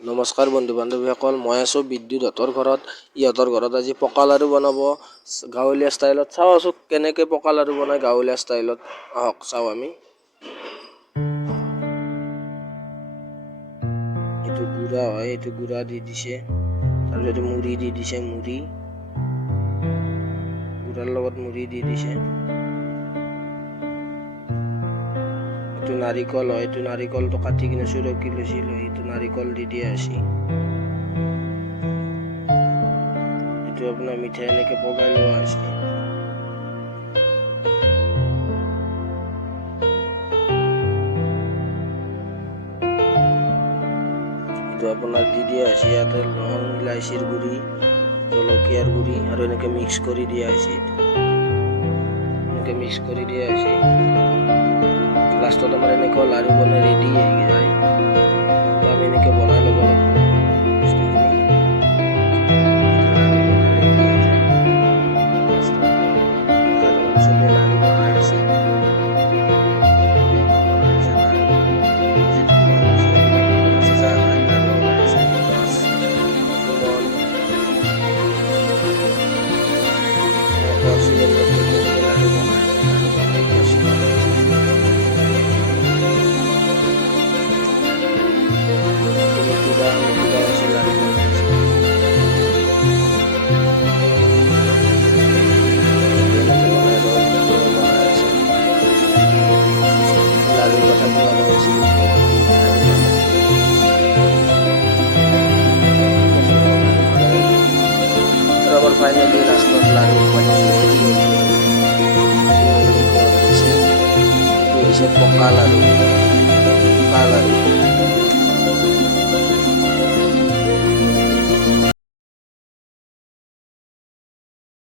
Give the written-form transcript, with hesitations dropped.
নমস্কাৰ বন্ধু বান্ধৱীসকল, মই আছোঁ বিদ্যুৎহঁতৰ ঘৰত। ইহঁতৰ ঘৰত আজি পকা লাড়ু বনাব গাঁৱলীয়া ষ্টাইলত। চাওঁ আছোঁ কেনেকৈ পকা লাড়ু বনায় গাঁৱলীয়া ষ্টাইলত। আহক চাওঁ আমি। এইটো গুড়া হয়, এইটো গুড়া দি দিছে। তাৰপিছত মুড়ি দি দিছে, মুড়ি গুড়াৰ লগত মুড়ি দি দিছে। এইটো নাৰিকল হয়, এইটো নাৰিকলটো কাটি কিনে চুৰকি লৈছিল, এইটো নাৰিকল দি দিয়া আছে। এইটো আপোনাৰ মিঠাই এনেকৈ পগাই লোৱা আছে। এইটো আপোনাৰ দি দিয়া আছে ইয়াতে লং, ইলাইচিৰ গুড়ি, জলকীয়াৰ গুড়ি আৰু এনেকৈ মিক্স কৰি দিয়া হৈছে। এনেকৈ মিক্স কৰি দিয়া হৈছে। লাষ্টত আমাৰ এনেকুৱা লাড়ু বনাই ৰেডি হৈ যায়। আমি এনেকৈ বনাই ল'ব লাগিব বস্তুখিনি। চবেই লাড়ু বনাই আছে। Finally, লাষ্টত লাড়ু বনাই ৰেডি হৈছে। এইটো হৈছে পকা লাড়ু।